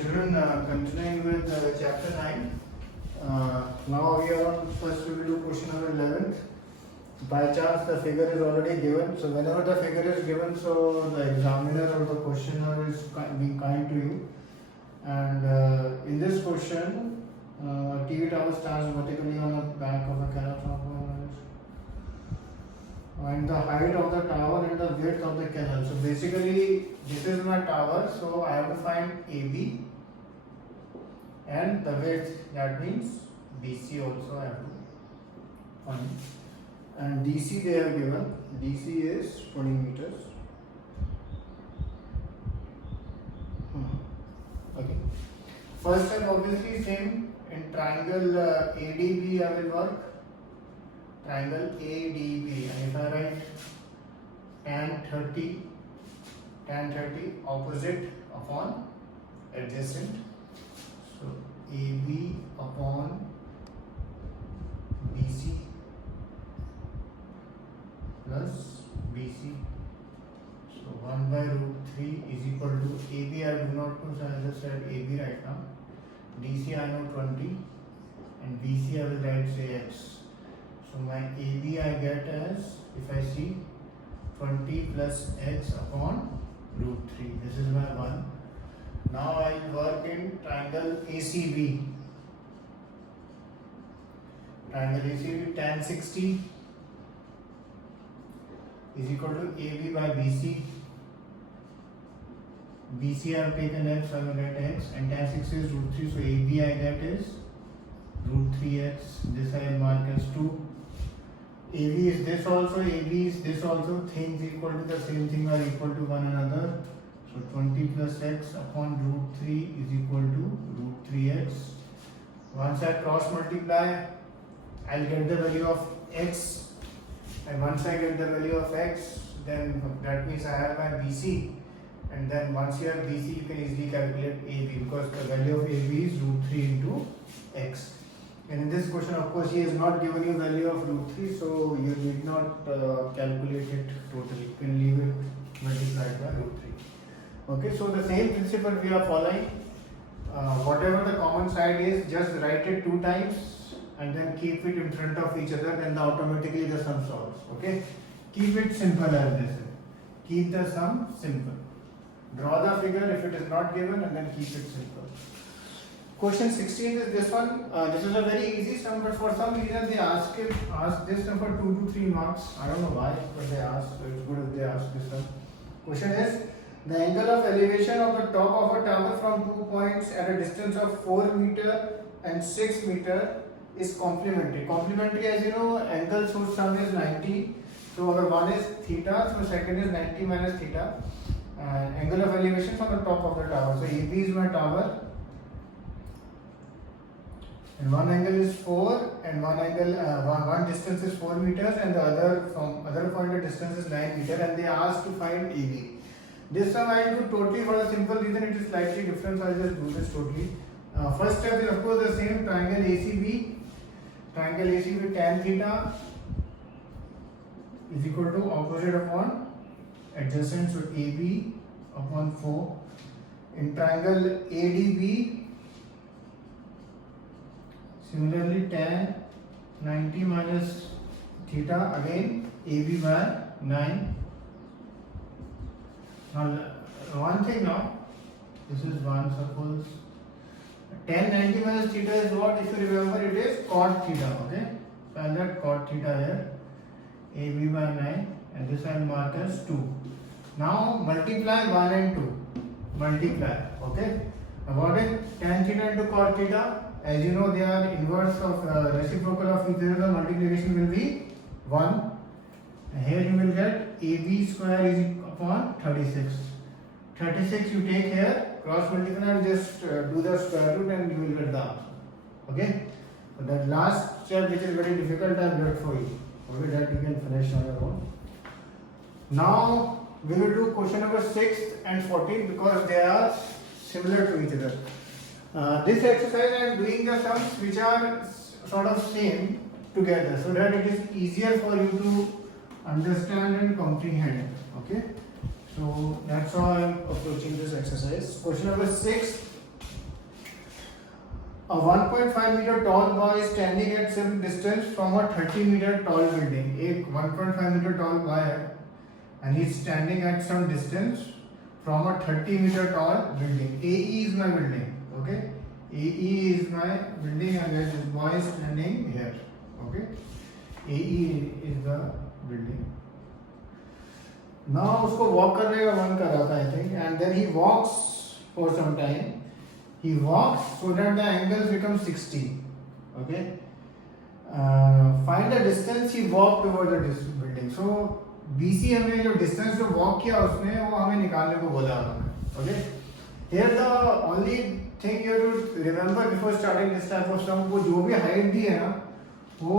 children, continuing with chapter 9. Now we are on first we will do question number 11. By chance the figure is already given, so whenever the figure is given, so the examiner or the questioner is being kind to you. And in this question, TV tower stands vertically on the bank of a canal, and the height of the tower and the width of the canal. So basically, this is my tower, so I have to find AB and the width, that means BC also I have to find. And DC they have given, DC is 20 meters. Okay. First step obviously same, in triangle ADB I will work. Triangle ADB, and if I write tan 30 opposite upon adjacent, so AB upon BC plus BC, so 1 by root 3 is equal to AB I do not know, so I just write AB right now, DC I know 20 and BC I will write say X. So my AB I get as, if I see, 20 plus X upon root 3. This is my 1. Now I will work in triangle ACB. Triangle ACB, tan 60 is equal to AB by BC. BC I have taken X, so I will get X, and tan 60 is root 3, so AB I get is root 3X. This I will mark as 2. AB is this also, AB is this also, things equal to the same thing are equal to one another. So 20 plus X upon root 3 is equal to root 3X. Once I cross multiply, I'll get the value of X, and once I get the value of X, then that means I have my BC, and then once you have BC you can easily calculate AB, because the value of AB is root 3 into X. And in this question, of course, he has not given you value of root 3, so you need not calculate it totally. You can leave it multiplied by root 3. Okay, so the same principle we are following. Whatever the common side is, just write it 2 times and then keep it in front of each other, then automatically the sum solves. Okay, keep it simple as this. Keep the sum simple. Draw the figure if it is not given, and then keep it simple. Question 16 is this one. This is a very easy sum, but for some reason they ask this sum for 2 to 3 marks. I don't know why, but they ask, so it's good if they ask this one. Question is, the angle of elevation of the top of a tower from 2 points at a distance of 4 meter and 6 meter is complementary. Complementary, as you know, angle source sum is 90. So our one is theta, so second is 90 minus theta. Angle of elevation from the top of the tower. So AB is my tower. And one angle is 4, and one distance is 4 meters, and the other from other point the distance is 9 meters, and they ask to find AB. This sum I do totally for the simple reason it is slightly different, so I will just do this totally. First step is of course the same, triangle ACB. Triangle ACB tan theta is equal to opposite upon adjacent, so AB upon 4. In triangle ADB, similarly tan 90 minus theta, again AB by 9. Now one thing now, this is 1, suppose tan 90 minus theta is what? If you remember, it is cot theta. Okay, so I'll get cot theta here, AB by 9, and this I will mark as 2. Now multiply 1 and 2, multiply. Okay, now what is tan theta into cot theta? As you know, they are inverse of reciprocal of each other. The multiplication will be 1. And here you will get AB square is upon 36. 36 you take here, cross multiply, and just do the square root, and you will get the answer. Okay. So that last step, which is very difficult, I have left for you. Okay, that you can finish on your own. Now we will do question number 6 and 14 because they are similar to each other. This exercise I am doing the sums which are sort of same together, so that it is easier for you to understand and comprehend it. Okay, so that's how I am approaching this exercise. Question number 6. A 1.5 meter tall boy is standing at some distance from a 30 meter tall building. एक 1.5 meter tall boy है and he is standing at some distance from a 30 meter tall building. AE is my building. Okay, AE is my building and this boy is standing here. Okay, AE is the building. Now उसको walk करने का मन कर रहा था I think, and then he walks for some time. He walks so that the angles become 60. Okay. Find the distance he walked toward the building. So BC हमें जो distance जो walk किया उसने वो हमें निकालने को बोला उन्होंने. Okay. Here the only thing you have to remember before starting this type of sum, वो जो भी height दी है ना, वो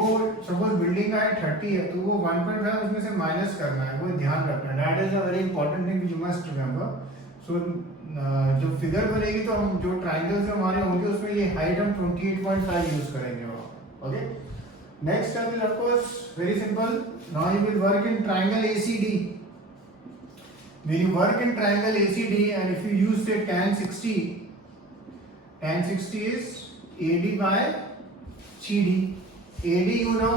suppose building का height 30 है, तो वो 1.5 उसमें से minus करना है, वो ध्यान रखना है. That is a very important thing you must remember. So जो फिगर बनेगी तो हम जो ट्राइंगल्स हमारे होंगे उसमें ये हाइट हम 28.5 यूज करेंगे वहाँ. Okay, next step is of course very simple. Now you will work in triangle ACD. When you work in triangle ACD and if you use say tan 60 is AD by CD. AD you know,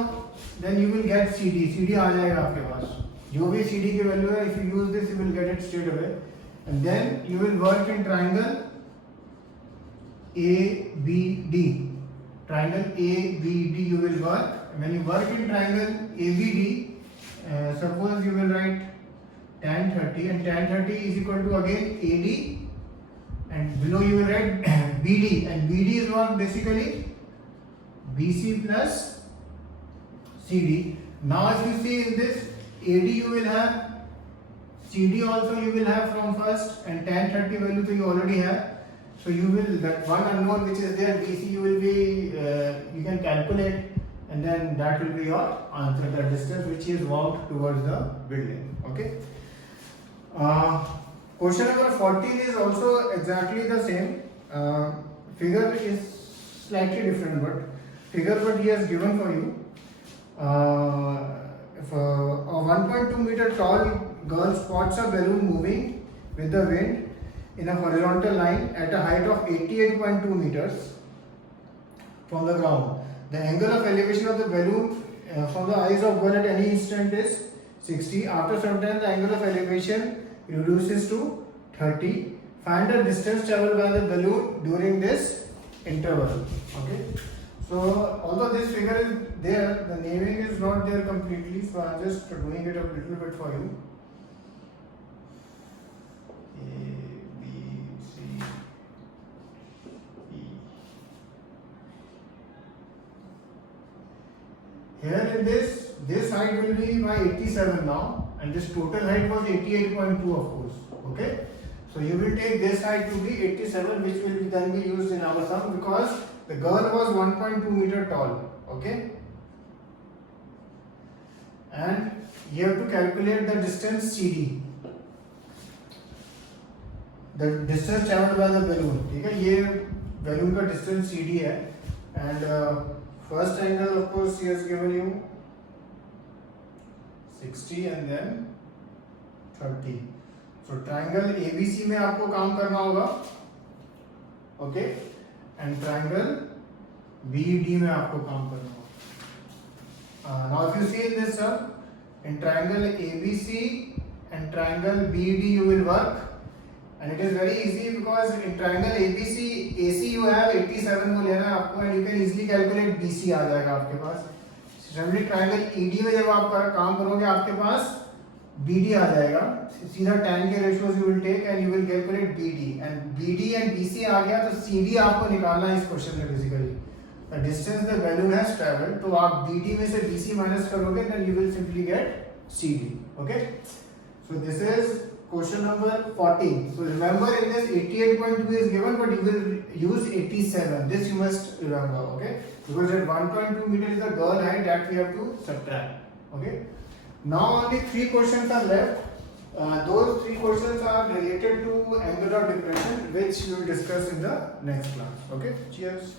then you will get CD. CD आ जाएगा आपके पास. जो भी CD की value है, if you use this you will get it straight away. And then you will work in triangle ABD. Triangle ABD you will work. When you work in triangle ABD, suppose you will write tan 30 and tan 30 is equal to again AD and below you will write BD and BD is what basically BC plus CD. Now if you see in this AD you will have, CD also you will have from first and tan 30 value so you already have. So you will, that one unknown which is there BC you will be, you can calculate and then that will be your answer, the distance which is walked towards the building. Okay. Question number 14 is also exactly the same. Figure is slightly different but he has given for you. If a 1.2 meter tall girl spots a balloon moving with the wind in a horizontal line at a height of 88.2 meters from the ground. The angle of elevation of the balloon from the eyes of one at any instant is 60. After some time the angle of elevation reduces to 30. Find the distance traveled by the balloon during this interval. Okay. So although this figure is there, the naming is not there completely, so I am just doing it a little bit for you. A, B, C, E. Here in this height will be by 87 now, and this total height was 88.2 of course. Okay, so you will take this height to be 87, which will then be used in our sum because the girl was 1.2 meter tall. Okay, and you have to calculate the distance CD, the distance traveled by the balloon. ठीक है, ये balloon का distance CD है, and first angle of course he has given you 60 and then 30. So triangle ABC में आपको काम करना होगा. Okay, and triangle BD में आपको काम करना होगा. Now if you see in this sum, in triangle ABC and triangle BD you will work, and it is very easy because in triangle ABC AC you have 87 को लेना है आपको, and you can easily calculate BC आ जाएगा आपके पास. Similarly triangle ED में जब आप काम करोगे आपके पास BD आ जाएगा, सीधा tan के ratios you will take and you will calculate BD, and BD and BC आ गया तो CD आपको निकालना है इस क्वेश्चन में basically. The distance the balloon has traveled, तो आप BD में से BC minus करोगे then you will simply get CD. Okay, so this is question number 14. So remember in this 88.2 is given but you will use 87. This you must remember. Okay, because that 1.2 meter is the girl height that we have to subtract. Okay, now only 3 questions are left. Those 3 questions are related to angle of depression which we will discuss in the next class. Okay, cheers.